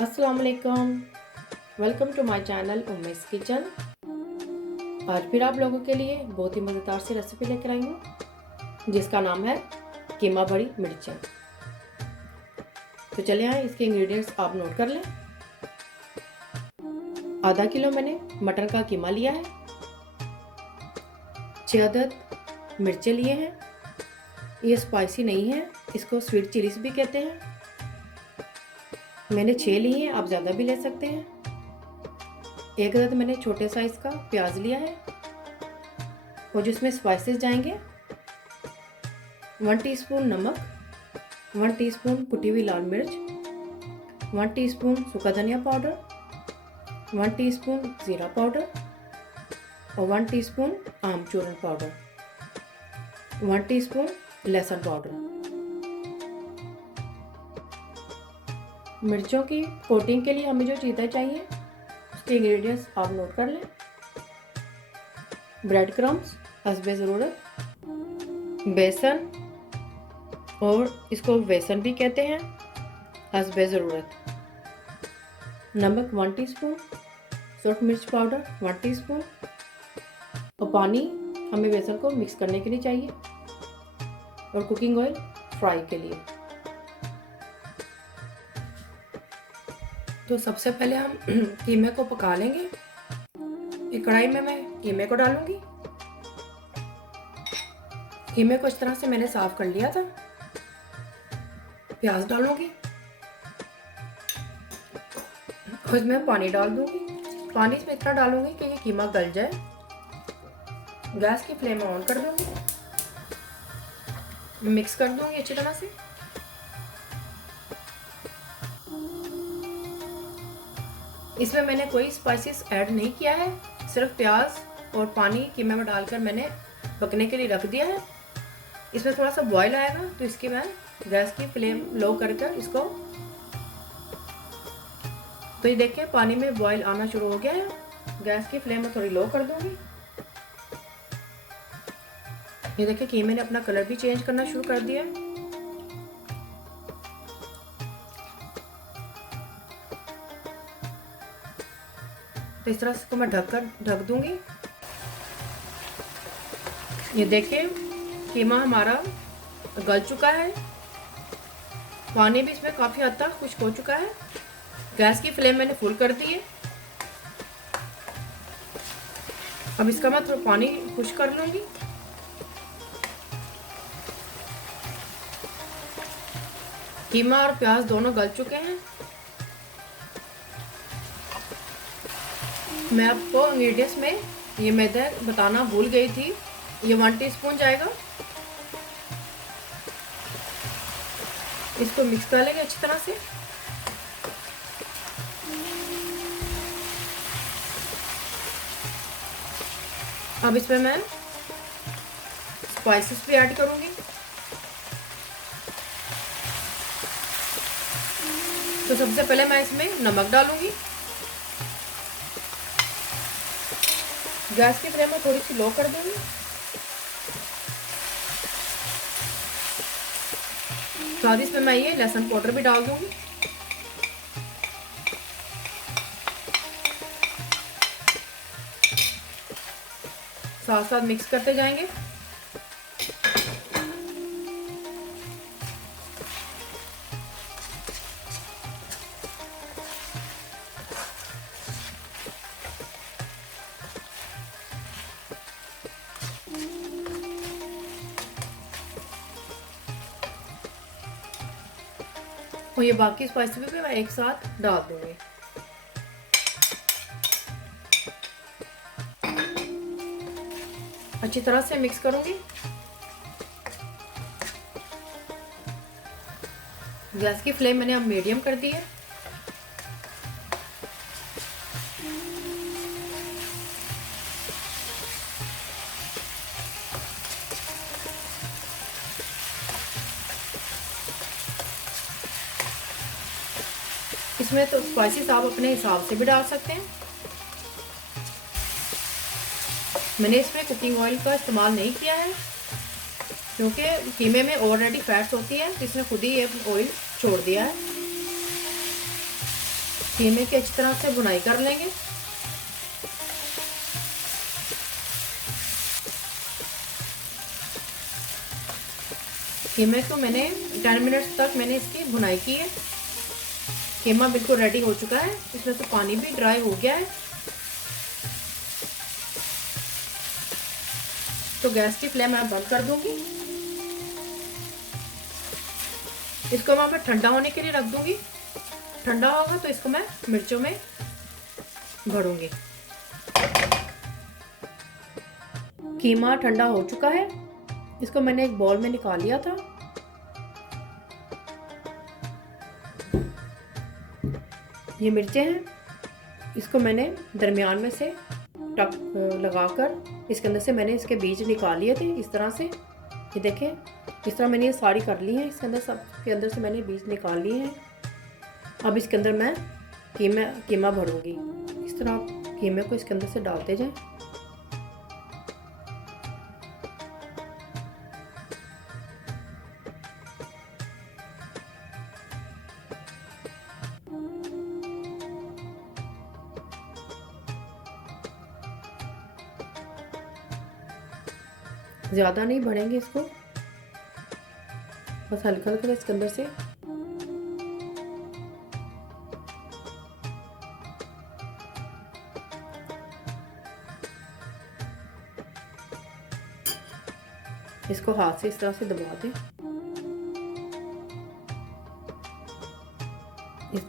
अस्सलाम वालेकुम। Welcome to my channel Ummi's kitchen. आज फिर आप लोगों के लिए बहुत ही मज़ेदार सी रेसिपी लेकर आई हूँ जिसका नाम है कीमा बड़ी मिर्चें। तो चले आए, इसके इंग्रेडिएंट्स आप नोट कर लें। आधा किलो मैंने मटन का कीमा लिया है। 6 अदद मिर्चें लिए हैं। ये स्पाइसी नहीं है, इसको स्वीट चिलीज भी कहते हैं। मैंने 6 लिए हैं, आप ज़्यादा भी ले सकते हैं। 1 अदद मैंने छोटे साइज़ का प्याज लिया है और जिसमें स्पाइसेस जाएंगे 1 टीस्पून नमक, 1 टीस्पून कुटी हुई लाल मिर्च, 1 टीस्पून सूखा धनिया पाउडर, 1 टीस्पून ज़ीरा पाउडर और 1 टीस्पून आमचूरन पाउडर, 1 टीस्पून लहसुन पाउडर। मिर्चों की कोटिंग के लिए हमें जो चीज़ें चाहिए उसके इंग्रेडिएंट्स आप नोट कर लें। ब्रेड क्रम्स हस्बे ज़रूरत, बेसन और इसको बेसन भी कहते हैं, हस्बे ज़रूरत, नमक 1 टीस्पून, सूखा मिर्च पाउडर 1 टीस्पून और पानी हमें बेसन को मिक्स करने के लिए चाहिए और कुकिंग ऑयल फ्राई के लिए। तो सबसे पहले हम कीमे को पका लेंगे। एक कढ़ाई में मैं कीमे को डालूंगी। कीमे को इस तरह से मैंने साफ कर लिया था। प्याज डालूंगी और इसमें पानी डाल दूंगी। पानी इसमें इतना डालूंगी कि ये कीमा गल जाए। गैस की फ्लेम ऑन कर दूंगी, मिक्स कर दूंगी अच्छी तरह से। इसमें मैंने कोई स्पाइसेस ऐड नहीं किया है, सिर्फ प्याज और पानी कीमे में डालकर मैंने पकने के लिए रख दिया है। इसमें थोड़ा सा बॉयल आएगा तो इसकी मैं गैस की फ्लेम लो करके इसको, तो ये देखिए पानी में बॉयल आना शुरू हो गया है। गैस की फ्लेम में थोड़ी लो कर दूंगी। ये देखिए कीमे ने अपना कलर भी चेंज करना शुरू कर दिया है। तो इस तरह से मैं ढक दूंगी। ये देखिए कीमा हमारा गल चुका है, पानी भी इसमें काफ़ी हद तक खुश्क हो चुका है। गैस की फ्लेम मैंने फुल कर दी है। अब इसका मैं थोड़ा पानी खुश्क कर लूँगी। कीमा और प्याज दोनों गल चुके हैं। मैं आपको इंग्रेडिएंट्स में ये मैदा बताना भूल गई थी। ये 1 टीस्पून जाएगा। इसको मिक्स कर लेंगे अच्छी तरह से। अब इसमें मैं स्पाइसेस भी ऐड करूंगी। तो सबसे पहले मैं इसमें नमक डालूंगी। गैस की फ्लेम में थोड़ी सी लो कर दूंगी। साथ ही इसमें मैं ये लहसुन पाउडर भी डाल दूंगी। साथ साथ मिक्स करते जाएंगे। और ये बाकी स्पाइसेस भी मैं एक साथ डाल दूंगी। अच्छी तरह से मिक्स करूंगी। गैस की फ्लेम मैंने अब मीडियम कर दी है। इसमें तो स्पाइसेस आप अपने हिसाब से भी डाल सकते हैं। मैंने इसमें कुकिंग ऑयल का इस्तेमाल नहीं किया है क्योंकि कीमे में ऑलरेडी फैट्स होती है, इसने खुद ही ये ऑयल छोड़ दिया है। कीमे की अच्छी तरह से भुनाई कर लेंगे। कीमे को मैंने 10 मिनट्स तक मैंने इसकी भुनाई की है। कीमा बिल्कुल रेडी हो चुका है, इसमें से पानी भी ड्राई हो गया है। तो गैस की फ्लेम मैं बंद कर दूंगी। इसको मैं ठंडा होने के लिए रख दूंगी। ठंडा होगा तो इसको मैं मिर्चों में भरूंगी। कीमा ठंडा हो चुका है, इसको मैंने एक बाउल में निकाल लिया था। ये मिर्चें हैं, इसको मैंने दरमियान में से टक लगाकर इसके अंदर से मैंने इसके बीज निकाल लिए थे इस तरह से। ये देखें, इस तरह मैंने ये सारी कर ली है। इसके अंदर सब के अंदर से मैंने बीज निकाल लिए हैं। अब इसके अंदर मैं कीमा भरूंगी। इस तरह आप कीमे को इसके अंदर से डालते जाएं। ज़्यादा नहीं भरेंगे इसको, बस हल्का हल्का इसके अंदर से इसको हाथ से इस तरह से दबा दें।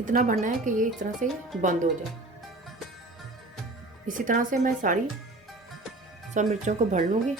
इतना भरना है कि ये इस तरह से बंद हो जाए। इसी तरह से मैं सारी सब मिर्चों को भर लूँगी।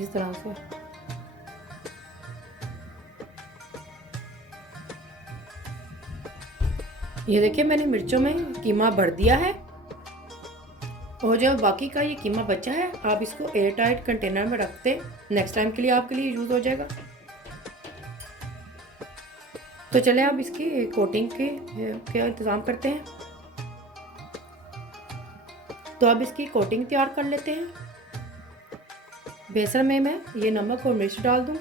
इस तरह से ये देखिए, मैंने मिर्चों में कीमा भर दिया है। और जो बाकी का ये कीमा बचा है, आप इसको एयर टाइट कंटेनर में रखते, नेक्स्ट टाइम के लिए आपके लिए यूज़ हो जाएगा। तो चले आप इसकी कोटिंग के इंतज़ाम करते हैं। तो अब इसकी कोटिंग तैयार कर लेते हैं। बेसन में मैं ये नमक और मिर्च डाल दूंगी,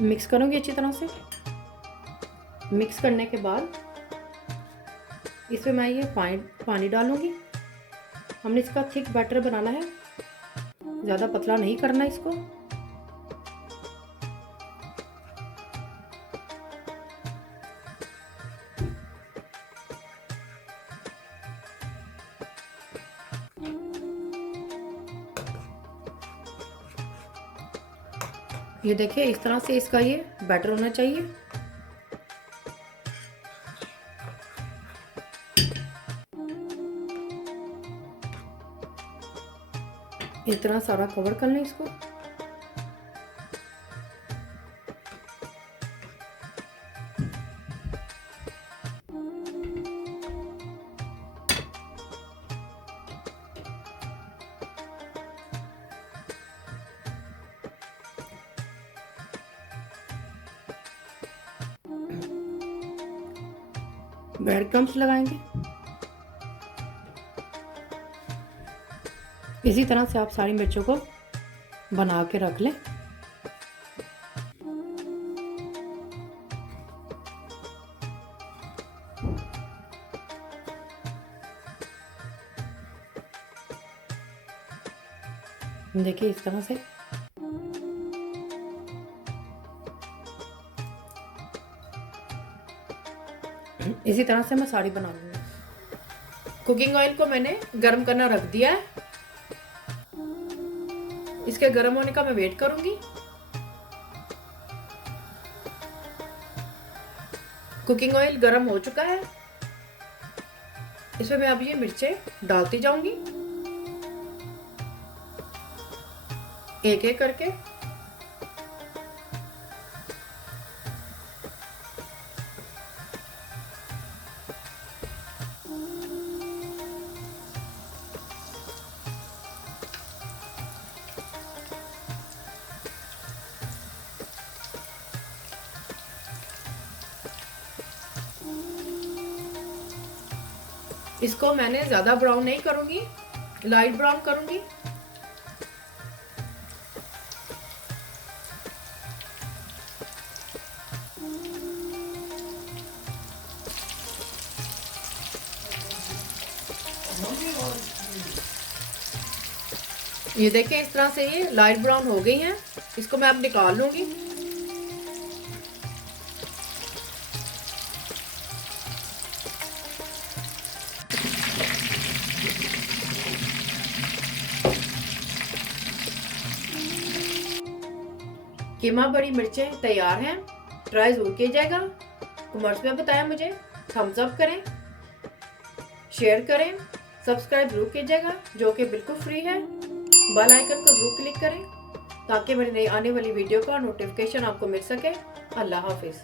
मिक्स करूंगी अच्छी तरह से। मिक्स करने के बाद इसमें मैं ये पानी डालूंगी। हमने इसका थिक बैटर बनाना है, ज़्यादा पतला नहीं करना इसको। ये देखिए, इस तरह से इसका ये बैटर होना चाहिए। इस तरह सारा कवर कर लें इसको। ब्रेड क्रम्स लगाएंगे। इसी तरह से आप सारी मिर्चों को बना के रख लें। देखिए, इस तरह से इसी तरह से मैं सारी बना लूँगी। कुकिंग ऑयल को मैंने गर्म करना रख दिया है। इसके गर्म होने का मैं वेट करूंगी। कुकिंग ऑयल गर्म हो चुका है, इसमें मैं अब ये मिर्चें डालती जाऊंगी एक एक करके। इसको मैंने ज़्यादा ब्राउन नहीं करूँगी, लाइट ब्राउन करूँगी। ये देखें इस तरह से ये लाइट ब्राउन हो गई हैं। इसको मैं अब निकाल लूँगी। कीमा बड़ी मिर्चें तैयार हैं। ट्राई ज़रूर कीजिएगा। कमेंट्स में बताएं मुझे। थम्स अप करें, शेयर करें, सब्सक्राइब जरूर कीजिएगा जो कि बिल्कुल फ्री है। बेल आइकन को जरूर क्लिक करें ताकि मेरी नई आने वाली वीडियो का नोटिफिकेशन आपको मिल सके। अल्लाह हाफिज़।